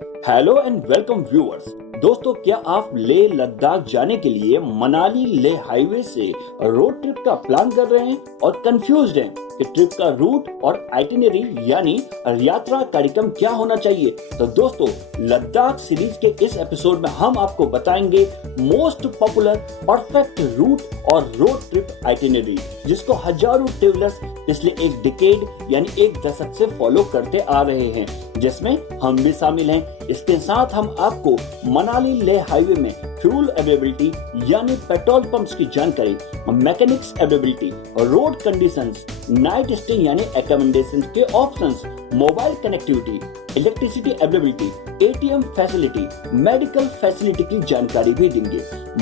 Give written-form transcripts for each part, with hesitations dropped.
Hello and welcome viewers. दोस्तों, क्या आप लेह लद्दाख जाने के लिए मनाली लेह हाईवे से रोड ट्रिप का प्लान कर रहे हैं और कंफ्यूज्ड हैं कि ट्रिप का रूट और आइटिनरी यानी यात्रा कार्यक्रम क्या होना चाहिए? तो दोस्तों, लद्दाख सीरीज के इस एपिसोड में हम आपको बताएंगे मोस्ट पॉपुलर परफेक्ट रूट और रोड ट्रिप आइटिनरी, जिसको हजारों ट्रेवलर्स पिछले एक डिकेड यानी एक दशक से फॉलो करते आ रहे हैं, जिसमें हम भी शामिल हैं। इसके साथ हम आपको मनाली लेह हाईवे में फ्यूल अवेलेबिलिटी यानी पेट्रोल पंप्स की जानकारी, mechanics availability, road conditions, night stay यानी अकोमोडेशन के options, mobile connectivity, electricity availability, ATM facility, medical facility की जानकारी भी देंगे।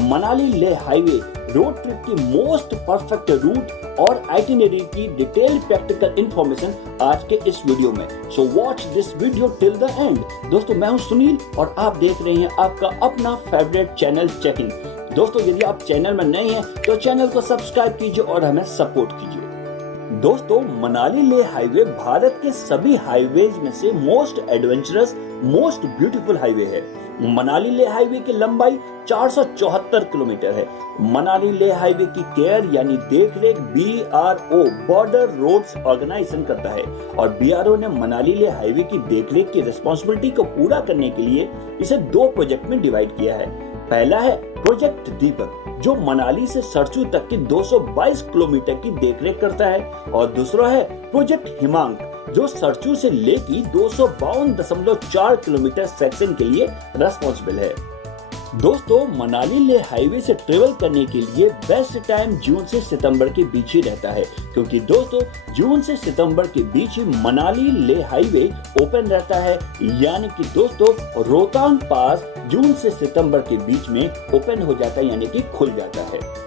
Manali Leh highway road trip की मोस्ट परफेक्ट रूट और आइटिनरी की डिटेल्ड प्रैक्टिकल इंफॉर्मेशन आज के इस वीडियो में। So watch this video till the end. दोस्तों, मैं हूं सुनील और आप देख रहे हैं आपका अपना फेवरेट चैनल चेकिंग। दोस्तों, यदि आप चैनल में नए हैं तो चैनल को सब्सक्राइब कीजिए और हमें सपोर्ट कीजिए। दोस्तों, मनाली लेह हाईवे भारत के सभी हाईवेज में से most adventurous, most beautiful highway है। मनाली लेह हाईवे की लंबाई 474 किलोमीटर है। मनाली लेह हाईवे की केयर यानी देखरेख BRO बॉर्डर रोड्स ऑर्गेनाइजेशन करता है और BRO ने मनाली लेह हाईवे की देखरेख की रिस्पॉन्सिबिलिटी को पूरा करने के लिए इसे दो प्रोजेक्ट में डिवाइड किया है। पहला है प्रोजेक्ट दीपक, जो मनाली से सरचू तक की 222 किलोमीटर की देखरेख करता है, और दूसरा है प्रोजेक्ट हिमांक, जो सरचू से लेकी 252.4 किलोमीटर सेक्शन के लिए रेस्पॉन्सिबल है। दोस्तों, मनाली लेह हाईवे से ट्रेवल करने के लिए बेस्ट टाइम जून से सितंबर के बीच ही रहता है, क्योंकि दोस्तों जून से सितंबर के बीच ही मनाली लेह हाईवे ओपन रहता है। यानी कि दोस्तों, रोहतांग पास जून से सितंबर के बीच में ओपन हो जाता है, यानी कि खुल जाता है।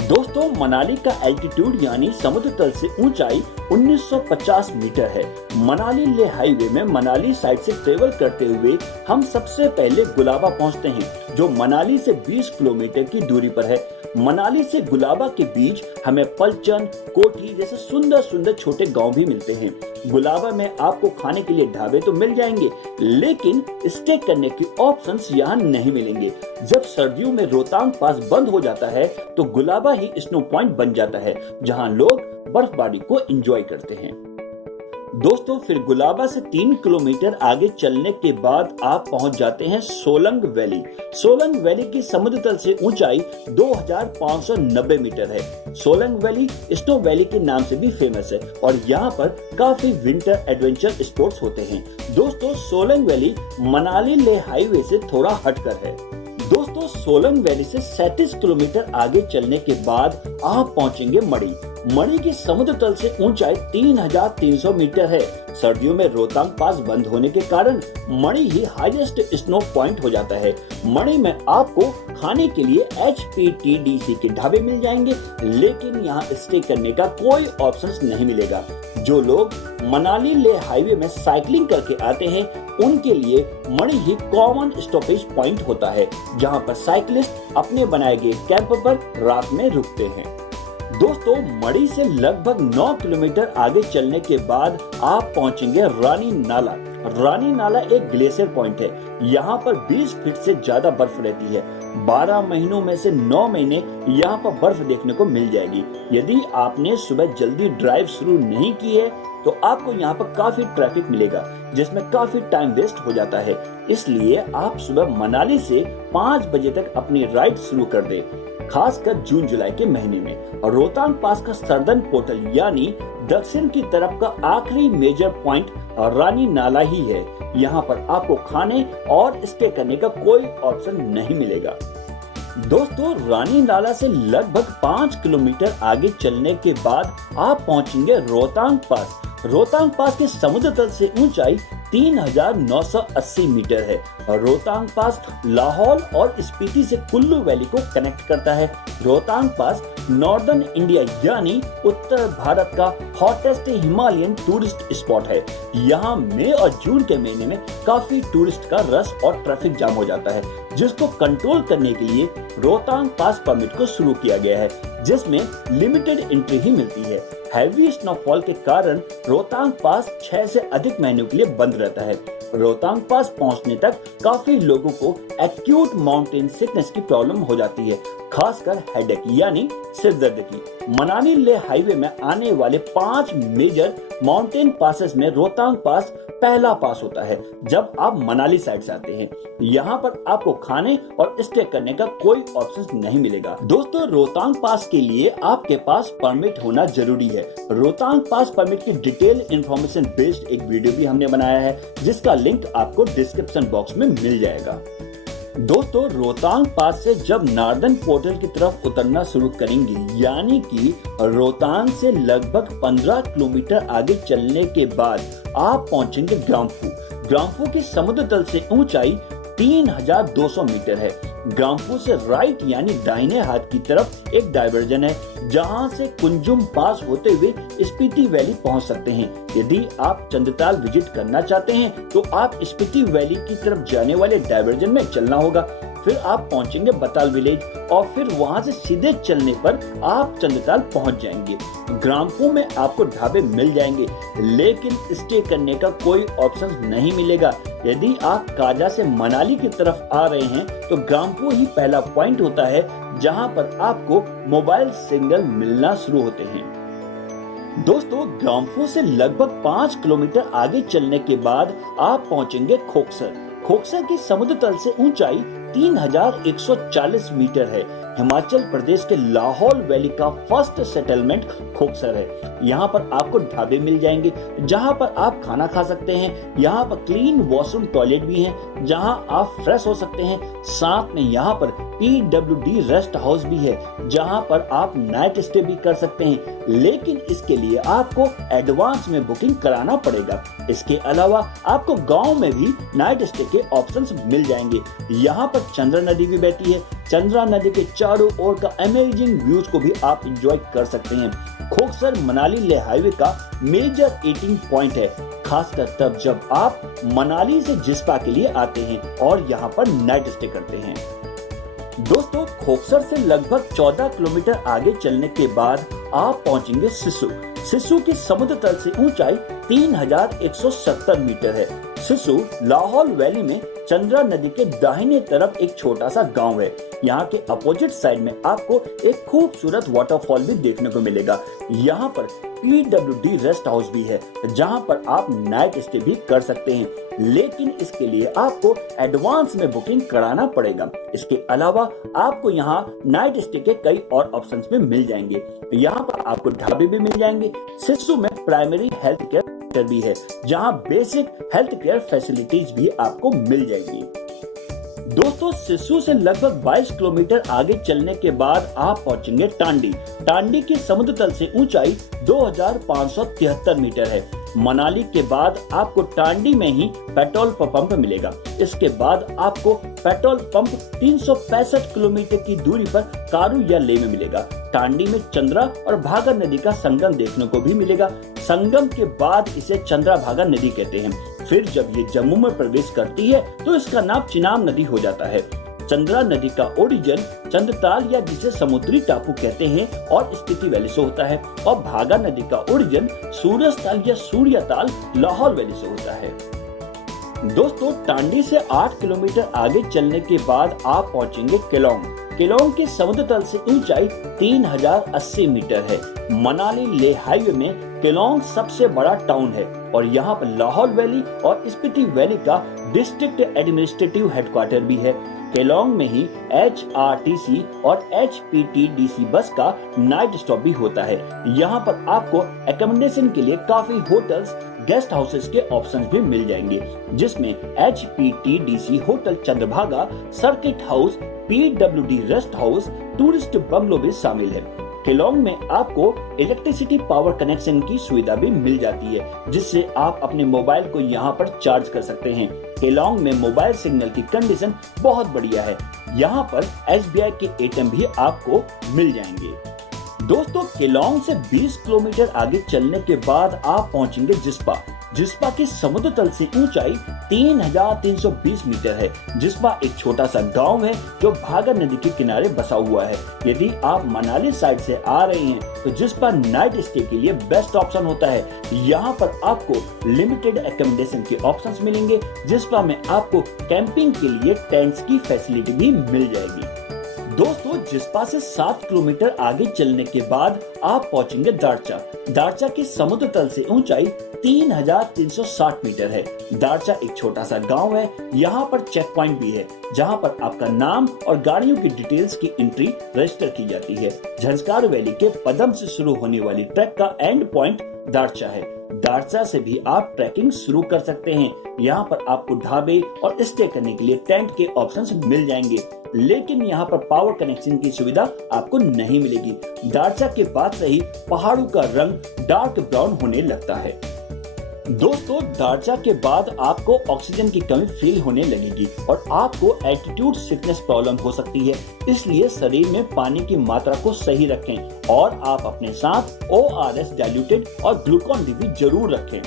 दोस्तों, मनाली का एल्टीट्यूड यानी समुद्र तल से ऊंचाई 1950 मीटर है। मनाली लेह हाईवे में मनाली साइड से ट्रेवल करते हुए हम सबसे पहले गुलाबा पहुंचते हैं, जो मनाली से 20 किलोमीटर की दूरी पर है। मनाली से गुलाबा के बीच हमें पलचन, कोठी जैसे सुंदर सुंदर छोटे गांव भी मिलते हैं। गुलाबा में आपको खाने के लिए ढाबे तो मिल जाएंगे, लेकिन स्टे करने के ऑप्शंस यहाँ नहीं मिलेंगे। जब सर्दियों में रोहतांग पास बंद हो जाता है तो गुलाबा ही स्नो पॉइंट बन जाता है, जहाँ लोग बर्फबारी को एंजॉय करते हैं। दोस्तों, फिर गुलाबा से 3 किलोमीटर आगे चलने के बाद आप पहुंच जाते हैं सोलंग वैली। सोलंग वैली की समुद्र तल से ऊंचाई 2590 मीटर है। सोलंग वैली स्नो वैली के नाम से भी फेमस है और यहाँ पर काफी विंटर एडवेंचर स्पोर्ट्स होते हैं। दोस्तों, सोलंग वैली मनाली लेह हाईवे से थोड़ा हटकर है। दोस्तों, सोलंग वैली से 37 किलोमीटर आगे चलने के बाद आप पहुंचेंगे मणि। मणि की समुद्र तल से ऊंचाई 3300 मीटर है। सर्दियों में रोहतांग पास बंद होने के कारण मणि ही हाईएस्ट स्नो पॉइंट हो जाता है। मणि में आपको खाने के लिए HPTDC के ढाबे मिल जाएंगे, लेकिन यहाँ स्टे करने का कोई ऑप्शंस नहीं मिलेगा। जो लोग मनाली लेह हाईवे में साइकिलिंग करके आते हैं, उनके लिए मणि ही कॉमन स्टॉपेज पॉइंट होता है, जहाँ पर साइकिलिस्ट अपने बनाए गए कैंप पर रात में रुकते हैं। दोस्तों, मणि से लगभग 9 किलोमीटर आगे चलने के बाद आप पहुंचेंगे रानी नाला। रानी नाला एक ग्लेशियर पॉइंट है। यहाँ पर 20 फीट से ज्यादा बर्फ रहती है। 12 महीनों में से 9 महीने यहाँ पर बर्फ देखने को मिल जाएगी। यदि आपने सुबह जल्दी ड्राइव शुरू नहीं की है तो आपको यहाँ पर काफी ट्रैफिक मिलेगा, जिसमें काफी टाइम वेस्ट हो जाता है। इसलिए आप सुबह मनाली से 5 बजे तक अपनी राइड शुरू कर दें, खासकर जून जुलाई के महीने में। और रोहतांग पास का सर्दर्न पोर्टल यानी दक्षिण की तरफ का आखिरी मेजर पॉइंट रानी नाला ही है। यहाँ पर आपको खाने और स्टे करने का कोई ऑप्शन नहीं मिलेगा। दोस्तों, रानी नाला से लगभग 5 किलोमीटर आगे चलने के बाद आप पहुंचेंगे रोहतांग पास। रोहतांग पास के समुद्र तल से ऊंचाई 3980 मीटर है और रोहतांग पास लाहौल और स्पीति से कुल्लू वैली को कनेक्ट करता है। रोहतांग पास नॉर्दर्न इंडिया यानी उत्तर भारत का हॉटेस्ट हिमालयन टूरिस्ट स्पॉट है। यहाँ मई और जून के महीने में काफी टूरिस्ट का रश और ट्रैफिक जाम हो जाता है, जिसको कंट्रोल करने के लिए रोहतांग पास परमिट को शुरू किया गया है, जिसमें लिमिटेड एंट्री ही मिलती है। हैवी स्नोफॉल के कारण रोहतांग पास 6 से अधिक महीनों के लिए बंद रहता है। रोहतांग पास पहुंचने तक काफी लोगों को एक्यूट माउंटेन सिकनेस की प्रॉब्लम हो जाती है, खासकर हेडेक यानी सिर दर्द की। मनाली लेह हाईवे में आने वाले 5 मेजर माउंटेन पासेस में रोहतांग पास पहला पास होता है जब आप मनाली साइड से आते हैं। यहाँ पर आपको खाने और स्टे करने का कोई ऑप्शन नहीं मिलेगा। दोस्तों, रोहतांग पास के लिए आपके पास परमिट होना जरूरी है। रोहतांग पास परमिट की डिटेल इंफॉर्मेशन बेस्ड एक वीडियो भी हमने बनाया है, जिसका लिंक आपको डिस्क्रिप्शन बॉक्स में मिल जाएगा। दोस्तों, रोहतांग पास से जब नार्दर्न पोर्टल की तरफ उतरना शुरू करेंगे, यानी कि रोहतांग से लगभग 15 किलोमीटर आगे चलने के बाद आप पहुंचेंगे ग्राम्फू। ग्राम्फू की समुद्र तल से ऊंचाई 3200 मीटर है। ग्राम्फू से राइट यानी दाहिने हाथ की तरफ एक डाइवर्जन है, जहां से कुंजुम पास होते हुए स्पीति वैली पहुंच सकते हैं। यदि आप चंद्रताल विजिट करना चाहते हैं तो आप स्पीति वैली की तरफ जाने वाले डाइवर्जन में चलना होगा। फिर आप पहुंचेंगे बताल विलेज और फिर वहां से सीधे चलने पर आप चंद्रताल पहुंच जाएंगे। ग्राम्फू में आपको ढाबे मिल जाएंगे, लेकिन स्टे करने का कोई ऑप्शन नहीं मिलेगा। यदि आप काजा से मनाली की तरफ आ रहे हैं तो ग्राम्फू ही पहला पॉइंट होता है जहां पर आपको मोबाइल सिग्नल मिलना शुरू होते हैं। दोस्तों, ग्राम्फू से लगभग 5 किलोमीटर आगे चलने के बाद आप पहुंचेंगे खोकसर। खोकसर की समुद्र तल से ऊंचाई 3140 मीटर है। हिमाचल प्रदेश के लाहौल वैली का फर्स्ट सेटलमेंट खोकसर है। यहाँ पर आपको ढाबे मिल जाएंगे जहाँ पर आप खाना खा सकते हैं। यहाँ पर क्लीन वॉशरूम टॉयलेट भी है जहाँ आप फ्रेश हो सकते हैं। साथ में यहाँ पर PWD रेस्ट हाउस भी है जहाँ पर आप नाइट स्टे भी कर सकते हैं, लेकिन इसके लिए आपको एडवांस में बुकिंग कराना पड़ेगा। इसके अलावा आपको गांव में भी नाइट स्टे के ऑप्शंस मिल जाएंगे। यहाँ पर चंद्रा नदी भी बहती है। चंद्रा नदी के चारों ओर का अमेजिंग व्यूज को भी आप एंजॉय कर सकते हैं। खोकसर मनाली लेह हाईवे का मेजर ईटिंग पॉइंट है, खासकर तब जब आप मनाली से जिस्पा के लिए आते हैं और यहाँ पर नाइट स्टे करते हैं। दोस्तों, खोकसर से लगभग 14 किलोमीटर आगे चलने के बाद आप पहुंचेंगे सिस्सू। सिस्सू की समुद्र तल से ऊंचाई 3170 मीटर है। सिस्सू लाहौल वैली में चंद्रा नदी के दाहिने तरफ एक छोटा सा गांव है। यहाँ के अपोजिट साइड में आपको एक खूबसूरत वाटरफॉल भी देखने को मिलेगा। यहाँ पर PWD रेस्ट हाउस भी है जहाँ पर आप नाइट स्टे भी कर सकते हैं, लेकिन इसके लिए आपको एडवांस में बुकिंग कराना पड़ेगा। इसके अलावा आपको यहाँ नाइट स्टे के कई और ऑप्शंस भी मिल जाएंगे। यहाँ पर आपको ढाबे भी मिल जाएंगे। सिस्सू में प्राइमरी हेल्थ केयर भी है जहां बेसिक हेल्थ केयर फैसिलिटीज भी आपको मिल जाएगी। दोस्तों, सिस्सू से लगभग 22 किलोमीटर आगे चलने के बाद आप पहुंचेंगे टांडी। टांडी की समुद्र तल से ऊंचाई 2573 मीटर है। मनाली के बाद आपको टांडी में ही पेट्रोल पंप मिलेगा। इसके बाद आपको पेट्रोल पंप 365 किलोमीटर की दूरी पर कारू या लेह में मिलेगा। टांडी में चंद्रा और भागा नदी का संगम देखने को भी मिलेगा। संगम के बाद इसे चंद्रा भागा नदी कहते हैं। फिर जब ये जम्मू में प्रवेश करती है तो इसका नाम चिनाब नदी हो जाता है। चंद्रा नदी का ओरिजिन चंद्रताल या जिसे समुद्री टापू कहते हैं और स्पीति वैली से होता है, और भागा नदी का ओरिजिन सूरजताल या सूर्यताल लाहौल वैली से होता है। दोस्तों, टांडी से 8 किलोमीटर आगे चलने के बाद आप पहुंचेंगे केलोंग। केलोंग की समुद्र तल से ऊंचाई 3080 मीटर है। मनाली लेह हाईवे में केलोंग सबसे बड़ा टाउन है और यहाँ पर लाहौल वैली और स्पीति वैली का डिस्ट्रिक्ट एडमिनिस्ट्रेटिव हेडक्वार्टर भी है। केलोंग में ही HRTC और HPTDC बस का नाइट स्टॉप भी होता है। यहाँ पर आपको एकोमोडेशन के लिए काफी होटल्स, गेस्ट हाउसेस के ऑप्शंस भी मिल जाएंगे, जिसमें HPTDC hotel Chandrabhaga, circuit house, PWD rest house, tourist bungalow भी शामिल है। केलोंग में आपको इलेक्ट्रिसिटी पावर कनेक्शन की सुविधा भी मिल जाती है, जिससे आप अपने मोबाइल को यहाँ पर चार्ज कर सकते हैं। केलोंग में मोबाइल सिग्नल की कंडीशन बहुत बढ़िया है। यहाँ पर SBI के ATM भी आपको मिल जाएंगे। दोस्तों केलोंग से 20 किलोमीटर आगे चलने के बाद आप पहुंचेंगे जिस्पा। जिस्पा की समुद्र तल से ऊंचाई 3320 मीटर है। जिस्पा एक छोटा सा गांव है जो भागर नदी के किनारे बसा हुआ है। यदि आप मनाली साइड से आ रहे हैं तो जिस्पा नाइट स्टे के लिए बेस्ट ऑप्शन होता है। यहाँ पर आपको लिमिटेड एकोमोडेशन के ऑप्शंस मिलेंगे। जिस्पा में आपको कैंपिंग के लिए टेंट्स की फैसिलिटी भी मिल जाएगी। दोस्तों जिस्पा से 7 किलोमीटर आगे चलने के बाद आप पहुंचेंगे दारचा। दारचा की समुद्र तल से ऊंचाई 3360 मीटर है। दारचा एक छोटा सा गांव है। यहाँ पर चेक पॉइंट भी है जहाँ पर आपका नाम और गाड़ियों की डिटेल्स की एंट्री रजिस्टर की जाती है। झंस्कार वैली के पदम से शुरू होने वाली ट्रैक का एंड पॉइंट दारचा है। दारचा से भी आप ट्रैकिंग शुरू कर सकते हैं। यहाँ पर आपको ढाबे और स्टे करने के लिए टेंट के ऑप्शंस मिल जाएंगे, लेकिन यहाँ पर पावर कनेक्शन की सुविधा आपको नहीं मिलेगी। दारचा के बाद से ही पहाड़ों का रंग डार्क ब्राउन होने लगता है। दोस्तों दारचा के बाद आपको ऑक्सीजन की कमी फील होने लगेगी और आपको एल्टीट्यूड सिकनेस प्रॉब्लम हो सकती है। इसलिए शरीर में पानी की मात्रा को सही रखें और आप अपने साथ ORS डाइल्यूटेड और ग्लूकॉन डी भी जरूर रखें।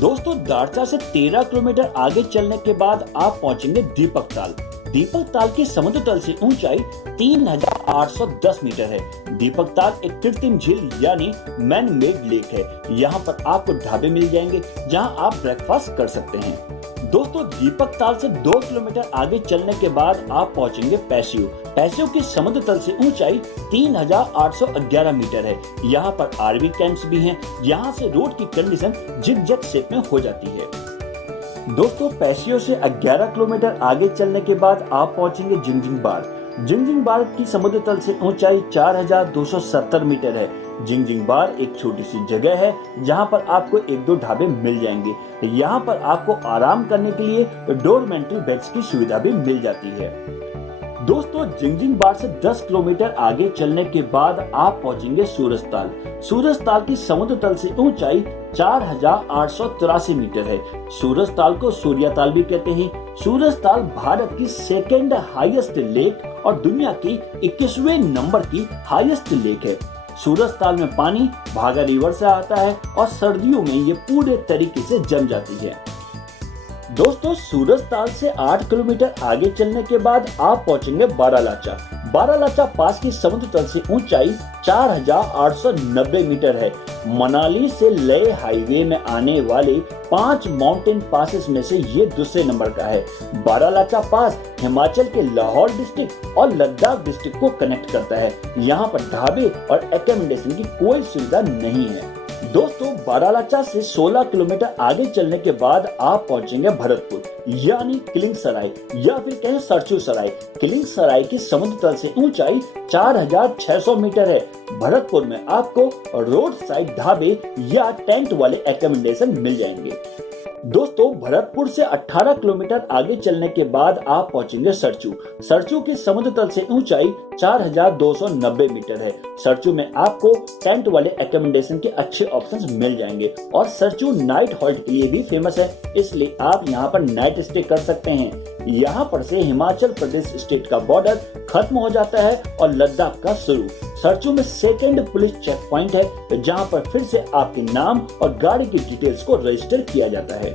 दोस्तों दारचा से 13 किलोमीटर आगे चलने के बाद आप पहुंचेंगे दीपक ताल। दीपक ताल की समुद्र तल से ऊंचाई 3810 मीटर है। दीपक ताल एक कृत्रिम झील यानी मैन मेड लेक है। यहाँ पर आपको ढाबे मिल जाएंगे जहाँ आप ब्रेकफास्ट कर सकते हैं। दोस्तों दीपक ताल से 2 किलोमीटर आगे चलने के बाद आप पहुंचेंगे पैसियो। पैसियो की समुद्र तल से ऊंचाई 3811 मीटर है। यहाँ पर आरवी कैंप्स भी हैं। यहाँ से रोड की कंडीशन जिगजैग शेप में हो जाती है। दोस्तों पैसियो से 11 किलोमीटर आगे चलने के बाद आप पहुंचेंगे जिंगजिंग बार। जिंगजिंग बार की समुद्र तल से ऊंचाई 4270 मीटर है। जिंगजिंग बार एक छोटी सी जगह है जहां पर आपको 1-2 ढाबे मिल जाएंगे। यहां पर आपको आराम करने के लिए डोरमेंट्री बेड्स की सुविधा भी मिल जाती है। दोस्तों जिंगजिंग बार से 10 किलोमीटर आगे चलने के बाद आप पहुंचेंगे सूरजताल। सूरजताल की समुद्र तल से ऊंचाई 4883 मीटर है। सूरजताल को सूर्यताल भी कहते हैं। सूरजताल भारत की सेकेंड हाईएस्ट लेक और दुनिया की 21वें नंबर की हाईएस्ट लेक है। सूरजताल में पानी भागा रिवर से आता है और सर्दियों में ये पूरे तरीके से जम जाती है। दोस्तों सूरजताल से 8 किलोमीटर आगे चलने के बाद आप पहुंचेंगे बारालाचा। बारालाचा पास की समुद्र तल से ऊंचाई 4890 मीटर है। मनाली से लेह हाईवे में आने वाले 5 माउंटेन पासेस में से ये दूसरे नंबर का है। बारालाचा पास हिमाचल के लाहौल डिस्ट्रिक्ट और लद्दाख डिस्ट्रिक्ट को कनेक्ट करता है। यहाँ पर ढाबे और एकोमोडेशन की कोई सुविधा नहीं है। दोस्तों बारालाचा से 16 किलोमीटर आगे चलने के बाद आप पहुंचेंगे भरतपुर यानी किलिंग सराय या फिर कहें सरचू सराय। किलिंग सराय की समुद्र तल से ऊंचाई 4600 मीटर है। भरतपुर में आपको रोड साइड ढाबे या टेंट वाले एकोमोडेशन मिल जाएंगे। दोस्तों भरतपुर से 18 किलोमीटर आगे चलने के बाद आप पहुंचेंगे सरचू। सरचू की समुद्र तल से ऊंचाई 4290 मीटर है। सरचू में आपको टेंट वाले एकोमोडेशन के अच्छे ऑप्शंस मिल जाएंगे और सरचू नाइट हॉल्ट के लिए भी फेमस है, इसलिए आप यहां पर नाइट स्टे कर सकते हैं। यहां पर से हिमाचल प्रदेश स्टेट का बॉर्डर खत्म हो जाता है और लद्दाख का शुरू। सरचू में सेकेंड पुलिस चेक पॉइंट है जहां पर फिर से आपके नाम और गाड़ी की डिटेल्स को रजिस्टर किया जाता है।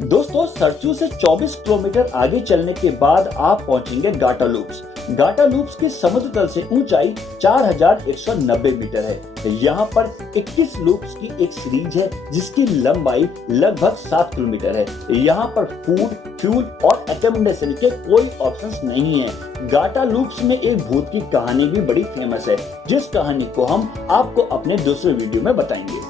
दोस्तों सरचू से 24 किलोमीटर आगे चलने के बाद आप पहुंचेंगे गाटा लूप्स। गाटा लूप्स की समुद्र तल से ऊंचाई 4190 मीटर है। यहाँ पर 21 लूप्स की एक सीरीज है जिसकी लंबाई लगभग 7 किलोमीटर है। यहाँ पर फूड, फ्यूल और एकोमोडेशन के कोई ऑप्शंस नहीं है। गाटा लूप्स में एक भूत की कहानी भी बड़ी फेमस है, जिस कहानी को हम आपको अपने दूसरे वीडियो में बताएंगे।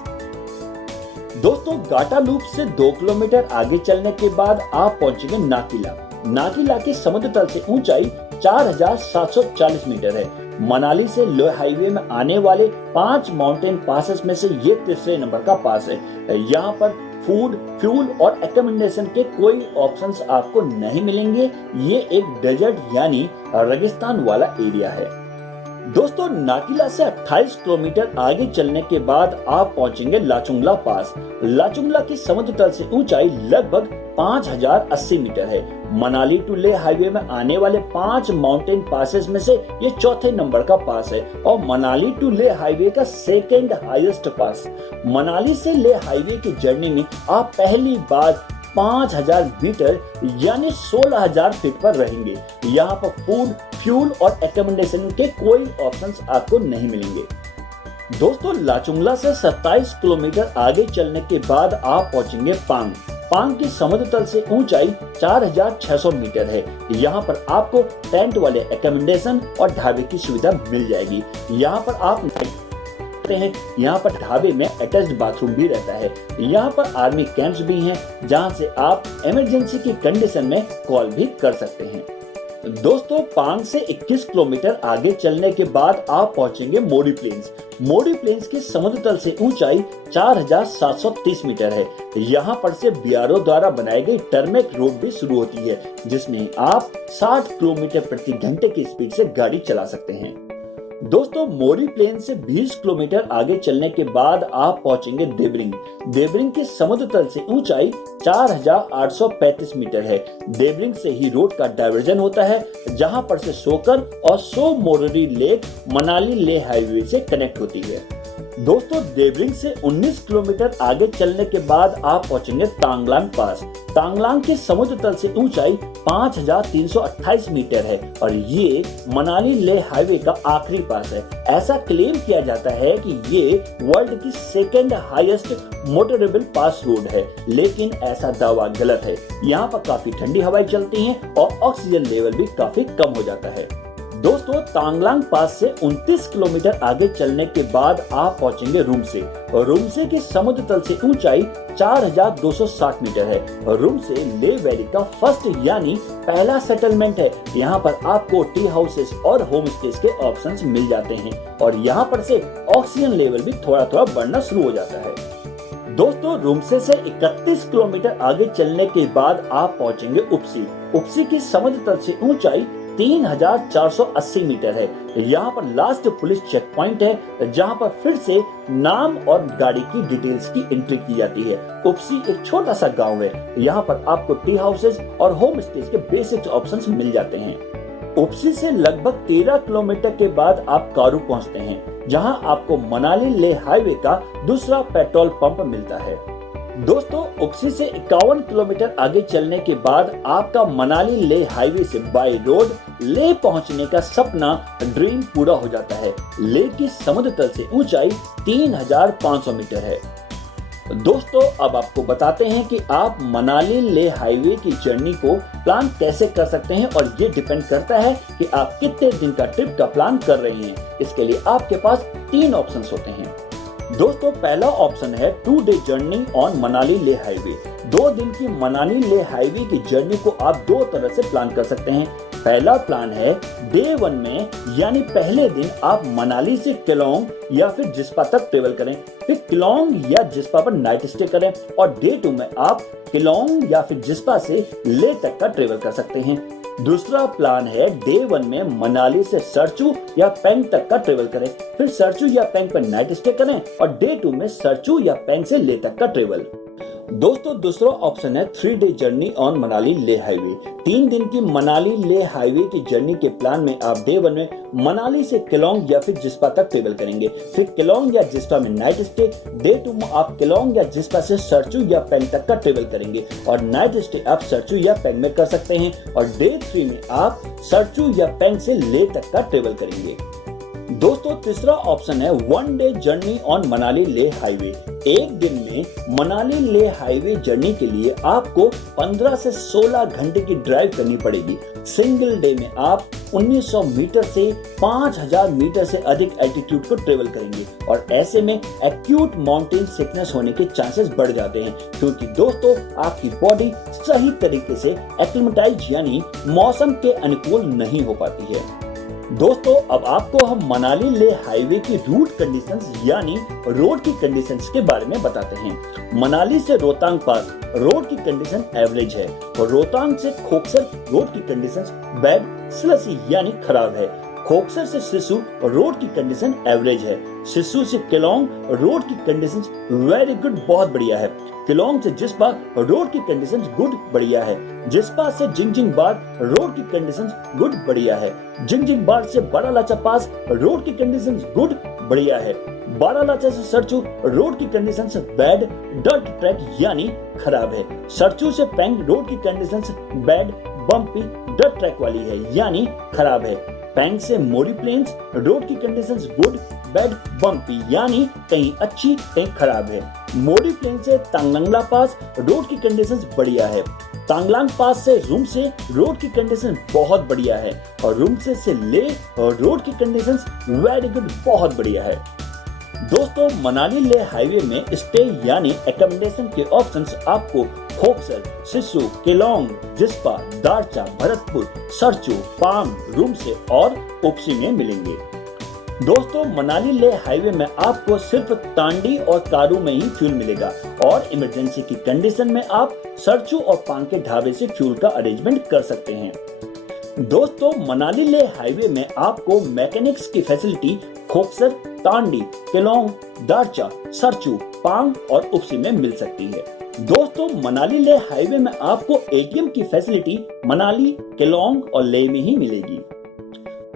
दोस्तों गाटा लूप से 2 किलोमीटर आगे चलने के बाद आप पहुंचेंगे नाकीला। नाकीला की समुद्र तल से ऊंचाई 4740 मीटर है। मनाली से लेह हाईवे में आने वाले 5 माउंटेन पासेस में से ये तीसरे नंबर का पास है। यहाँ पर फूड, फ्यूल और एकोमोडेशन के कोई ऑप्शंस आपको नहीं मिलेंगे। ये एक डेजर्ट यानी रेगिस्तान वाला एरिया है। दोस्तों नाकिला से 28 किलोमीटर आगे चलने के बाद आप पहुंचेंगे लाचुंगला पास। लाचुंगला की समुद्र तल से ऊंचाई लगभग 5080 मीटर है। मनाली टू लेह हाईवे में आने वाले 5 माउंटेन पासेस में से ये चौथे नंबर का पास है और मनाली टू लेह हाईवे का सेकेंड हाईएस्ट पास। मनाली से लेह हाईवे की जर्नी में आप पहली बार 5000 मीटर यानी 16000 फीट पर रहेंगे। यहाँ पर फूड, फ्यूल और एकोमोडेशन के कोई ऑप्शंस आपको नहीं मिलेंगे। दोस्तों लाचुंगला से 27 किलोमीटर आगे चलने के बाद आप पहुंचेंगे पांग। पांग की समुद्र तल से ऊंचाई 4600 मीटर है। यहाँ पर आपको टेंट वाले एकोमोडेशन और ढाबे की सुविधा मिल जाएगी। यहाँ पर आप हैं। यहाँ पर ढाबे में अटैच्ड बाथरूम भी रहता है। यहाँ पर आर्मी कैंप्स भी हैं, जहाँ से आप इमरजेंसी की कंडीशन में कॉल भी कर सकते हैं। दोस्तों पांग से 21 किलोमीटर आगे चलने के बाद आप पहुंचेंगे मोडी प्लेन्स। मोडी प्लेन्स की समुद्र तल से ऊंचाई 4730 मीटर है। यहाँ पर से बीआरओ द्वारा बनाई गई टर्मेक रोड भी शुरू होती है, जिसमें आप 60 किलोमीटर प्रति घंटे की स्पीड से गाड़ी चला सकते हैं। दोस्तों मोरी प्लेन से 20 किलोमीटर आगे चलने के बाद आप पहुंचेंगे देवरिंग। देवरिंग की समुद्र तल से ऊंचाई 4835 मीटर है। देवरिंग से ही रोड का डाइवर्जन होता है, जहां पर से सोकर और सो मोररी लेक मनाली लेह हाईवे से कनेक्ट होती है। दोस्तों देवरिंग से 19 किलोमीटर आगे चलने के बाद आप पहुंचेंगे तांगलांग पास। तांगलांग की समुद्र तल से ऊंचाई 5328 मीटर है और ये मनाली लेह हाईवे का आखिरी पास है। ऐसा क्लेम किया जाता है कि ये वर्ल्ड की second highest motorable pass road है, लेकिन ऐसा दावा गलत है। यहाँ पर काफी ठंडी हवाएं चलती हैं और ऑक्सीजन लेवल भी काफी कम हो जाता है। दोस्तों तांगलांग पास से 29 किलोमीटर आगे चलने के बाद आप पहुंचेंगे रुमसे। रुमसे की समुद्र तल से ऊंचाई 4260 मीटर है। रुमसे लेह वैली का फर्स्ट यानी पहला सेटलमेंट है। यहाँ पर आपको टी हाउसेस और होम स्टेज के ऑप्शंस मिल जाते हैं और यहाँ पर से ऑक्सीजन लेवल भी थोड़ा थोड़ा बढ़ना शुरू हो जाता है। दोस्तों रुमसे से 31 किलोमीटर आगे चलने के बाद आप पहुंचेंगे उपसी। उपसी की समुद्र तल से ऊंचाई 3480 मीटर है। यहाँ पर लास्ट पुलिस चेक पॉइंट है, जहाँ पर फिर से नाम और गाड़ी की डिटेल्स की एंट्री की जाती है। उपसी एक छोटा सा गांव है। यहाँ पर आपको टी हाउसेस और होम स्टेज के बेसिक ऑप्शंस मिल जाते हैं। उपसी से लगभग 13 किलोमीटर के बाद आप कारू पहुँचते हैं, जहाँ आपको मनाली लेह हाईवे का दूसरा पेट्रोल पंप मिलता है। दोस्तों उपसी से 51 किलोमीटर आगे चलने के बाद आपका मनाली लेह हाईवे से बाय रोड लेह पहुंचने का सपना ड्रीम पूरा हो जाता है। लेह की समुद्र तल से ऊंचाई 3500 मीटर है। दोस्तों अब आपको बताते हैं कि आप मनाली लेह हाईवे की जर्नी को प्लान कैसे कर सकते हैं और ये डिपेंड करता है कि आप कितने दिन का ट्रिप का प्लान कर रहे हैं। इसके लिए आपके पास 3 ऑप्शंस होते हैं। दोस्तों पहला ऑप्शन है 2 day journey on Manali Leh highway. 2 दिन की मनाली लेह हाईवे की जर्नी को आप 2 तरह से प्लान कर सकते हैं। पहला प्लान है डे 1 में यानी पहले दिन आप मनाली से केलोंग या फिर जिस्पा तक ट्रेवल करें, फिर केलोंग या जिस्पा पर नाइट स्टे करें और डे 2 में आप केलोंग या फिर जिस्पा से लेह तक का ट्रेवल कर सकते हैं। दूसरा प्लान है डे 1 में मनाली से सरचू या पेंग तक का ट्रेवल करें, फिर सरचू या पेंग पर नाइट स्टे करें और डे 2 में सरचू या पेंग से लेह तक का ट्रेवल। दोस्तों दूसरा ऑप्शन है 3 day journey on Manali Leh highway. 3 दिन की मनाली लेह हाईवे की जर्नी के प्लान में आप डे 1 में मनाली से केलोंग या फिर जिस्पा तक ट्रेवल करेंगे, फिर केलोंग या जिस्पा में नाइट स्टे। डे 2 में आप केलोंग या जिस्पा से सरचू या पेंग तक का ट्रेवल करेंगे और नाइट स्टे आप सरचू या पेंग में कर सकते हैं और डे 3 में आप सरचू या पेंग से लेह तक का ट्रेवल करेंगे। दोस्तों तीसरा ऑप्शन है 1 day journey on Manali Leh highway. एक दिन में मनाली लेह हाईवे जर्नी के लिए आपको 15 से 16 घंटे की ड्राइव करनी पड़ेगी। सिंगल डे में आप 1900 मीटर से 5000 मीटर से अधिक एल्टीट्यूड को ट्रेवल करेंगे और ऐसे में एक्यूट माउंटेन सिकनेस होने के चांसेस बढ़ जाते हैं, क्योंकि दोस्तों आपकी बॉडी सही तरीके से एक्लिमेटाइज यानी मौसम के अनुकूल नहीं हो पाती है। दोस्तों अब आपको हम मनाली लेह हाईवे की रूट कंडीशंस यानी रोड की कंडीशंस के बारे में बताते हैं। मनाली से रोहतांग पास रोड की कंडीशन एवरेज है और रोहतांग से खोखसर रोड की कंडीशंस बैड स्लसी यानी खराब है। खोकसर से सिसु रोड की कंडीशन एवरेज है। सिसु से केलोंग रोड की कंडीशन वेरी गुड, बहुत बढ़िया है। केलोंग से जिस्पा रोड की कंडीशन गुड, बढ़िया है। जिस्पा से जिंगजिंगबार रोड की कंडीशन गुड, बढ़िया है। जिंगजिंगबार से बड़ा लाचा पास रोड की कंडीशन गुड, बढ़िया है। बड़ा लाचा से सरचू रोड की कंडीशन बैड, डर्ट ट्रैक यानी खराब है। सरचू से पेंग रोड की condition bad, bumpy, dirt track वाली है यानी खराब है। पेंग से मोरी प्लेन्स रोड की कंडीशंस गुड, बैड, बम्पी यानी कहीं अच्छी कहीं खराब है। मोरी प्लेन से तांगलांगला पास रोड की कंडीशंस बढ़िया है। तांगलांग पास से रूमसे रोड की कंडीशन बहुत बढ़िया है और रूमसे से ले रोड की कंडीशंस वेरी गुड, बहुत बढ़िया है। दोस्तों, मनाली लेह हाईवे में स्टे यानी एकोमोडेशन के ऑप्शंस आपको खोकसर, सिसु, केलोंग, जिस्पा, दारचा, भरतपुर, सरचू, पांग, रूमसे और उप्सी में मिलेंगे। दोस्तों, मनाली लेह हाईवे में आपको सिर्फ तांडी और कारू में ही फ्यूल मिलेगा और इमरजेंसी की कंडीशन में आप सरचू और पांग के ढाबे से फ्यूल का अरेंजमेंट कर सकते हैं। दोस्तों, मनाली लेह हाईवे में आपको मैकेनिक्स की फैसिलिटी खोकसर, तांडी, केलोंग, दारचा, सरचू, पांग और उप्सी में मिल सकती है। दोस्तों, मनाली लेह हाईवे में आपको एटीएम की फैसिलिटी मनाली, केलोंग और लेह में ही मिलेगी।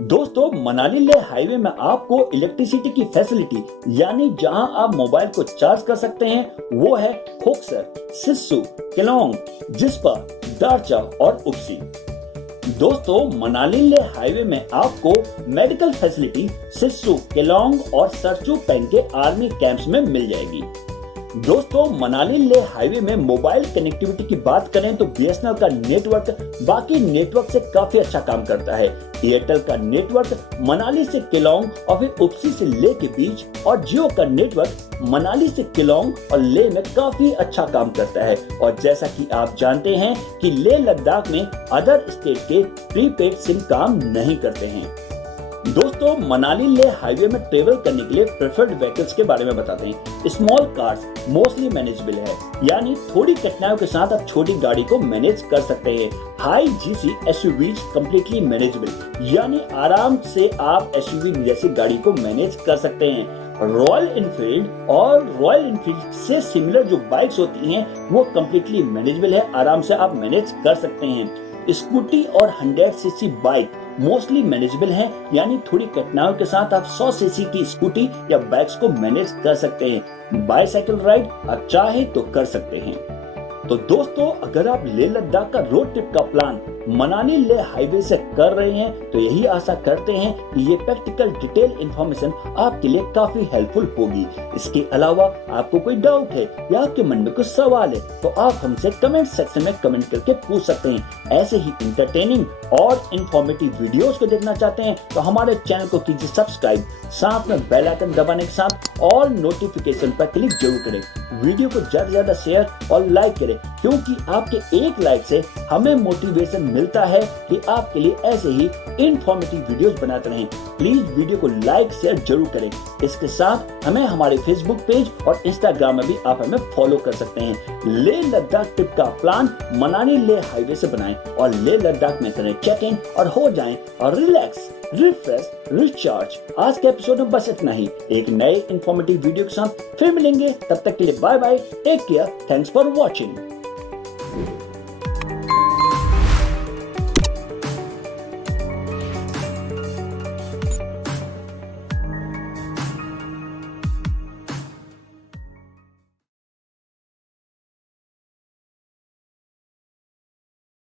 दोस्तों, मनाली लेह हाईवे में आपको इलेक्ट्रिसिटी की फैसिलिटी यानी जहां आप मोबाइल को चार्ज कर सकते हैं वो है खोकसर, सिस्सू, केलोंग, जिस्पा, दारचा और उप्सी। दोस्तों, मनाली लेह हाईवे में आपको मेडिकल फैसिलिटी सिस्सू, केलोंग और सरचू पेंग के आर्मी कैंप्स में मिल जाएगी। दोस्तों, मनाली लेह हाईवे में मोबाइल कनेक्टिविटी की बात करें तो बीएसएनएल का नेटवर्क बाकी नेटवर्क से काफी अच्छा काम करता है। एयरटेल का नेटवर्क मनाली से केलोंग और फिर उप्सी से लेह के बीच और जियो का नेटवर्क मनाली से केलोंग और लेह में काफी अच्छा काम करता है। और जैसा कि आप जानते हैं कि लेह लद्दाख में अदर स्टेट के प्रीपेड सिम काम नहीं करते हैं। दोस्तों, मनाली लेह हाईवे में ट्रेवल करने के लिए प्रेफर्ड व्हीकल्स के बारे में बताते हैं। स्मॉल कार्स मोस्टली मैनेजेबल है यानी थोड़ी कठिनाइयों के साथ आप छोटी गाड़ी को मैनेज कर सकते हैं। High GC SUVs completely manageable यानी आराम से आप एसयूवी जैसी गाड़ी को मैनेज कर सकते हैं। रॉयल इनफील्ड और रॉयल इनफील्ड से सिमिलर जो बाइक्स होती हैं वो कंप्लीटली मैनेजेबल है, आराम से आप मैनेज कर सकते हैं। स्कूटी और 100 सीसी बाइक मोस्टली मैनेजेबल है यानी थोड़ी कठिनाइयों के साथ आप 100 सीसी की स्कूटी या बाइक्स को मैनेज कर सकते हैं। बाइसाइकिल राइड आप चाहे तो कर सकते हैं। तो दोस्तों, अगर आप लेह लद्दाख का रोड ट्रिप का प्लान मनाली लेह हाईवे से कर रहे हैं तो यही आशा करते हैं कि ये प्रैक्टिकल डिटेल इंफॉर्मेशन आपके लिए काफी हेल्पफुल होगी। इसके अलावा आपको कोई डाउट है या आपके मन में कुछ सवाल है तो आप हमसे कमेंट सेक्शन में कमेंट करके पूछ सकते हैं। ऐसे ही इंटरटेनिंग और इंफॉर्मेटिव वीडियोस को देखना चाहते हैं तो हमारे चैनल को कीजिए सब्सक्राइब, साथ में बेल आइकन दबाने के साथ ऑल नोटिफिकेशन पर क्लिक जरूर करें। वीडियो को ज्यादा से ज्यादा शेयर और लाइक करें क्योंकि आपके एक लाइक से हमें मोटिवेशन मिलता है कि आपके लिए ऐसे ही इंफॉर्मेटिव वीडियोस बनाते रहें। प्लीज वीडियो को लाइक शेयर जरूर करें। इसके साथ हमें हमारे फेसबुक पेज और इंस्टाग्राम में भी आप हमें फॉलो कर सकते हैं। लेह लद्दाख ट्रिप का प्लान मनाली लेह हाईवे से बनाएं और लेह लद्दाख में करें चेक इन और हो जाएं और रिलैक्स, रिफ्रेश, रिचार्ज। आज के एपिसोड में बस इतना ही। एक नए इंफॉर्मेटिव वीडियो के साथ फिर मिलेंगे, तब तक के लिए bye bye, take care, thanks for watching.